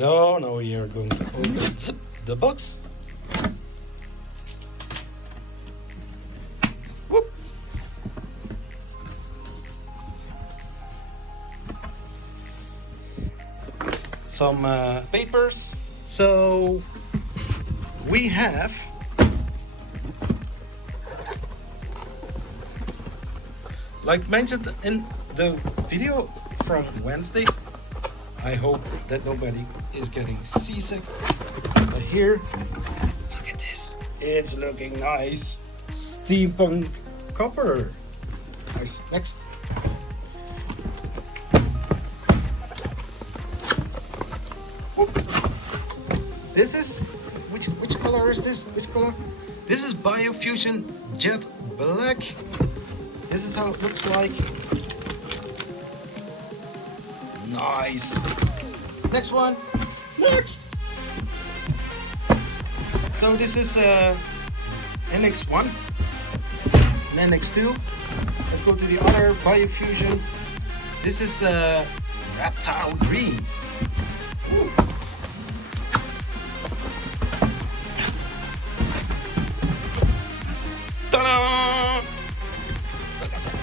So now we are going to open the box. Whoop. Some papers. So we have like mentioned in the video from Wednesday. I hope that nobody is getting seasick. But here, look at this. It's looking nice. Steampunk copper. Nice. Next. Whoop. This is which color is this? Which color? This is Biofusion Jet Black. This is how it looks like. Nice. Next one. Next. So this is NX1 and NX2. Let's go to the other Biofusion. This is Reptile Green. Ooh. Ta-da! Look at that.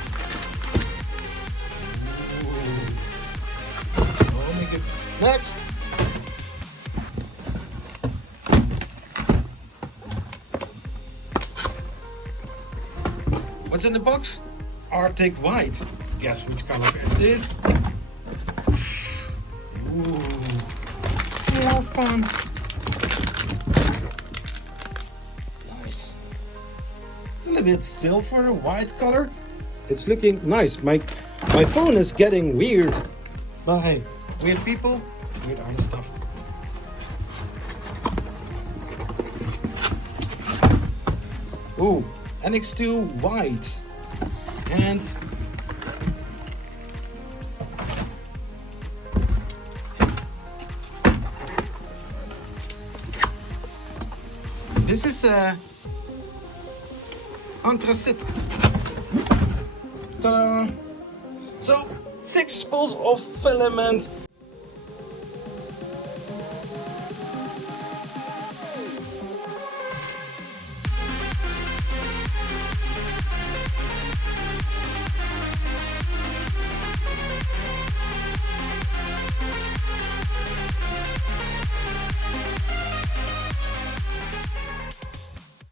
Oh my goodness. Next. What's in the box? Arctic White. Guess which color it is? Ooh. More fun. Nice. It's a little bit silver, white color. It's looking nice. My phone is getting weird. But hey, weird people, weird other stuff. Ooh, NX2 white. And this is anthracite. Ta-da! So 6 spools of filament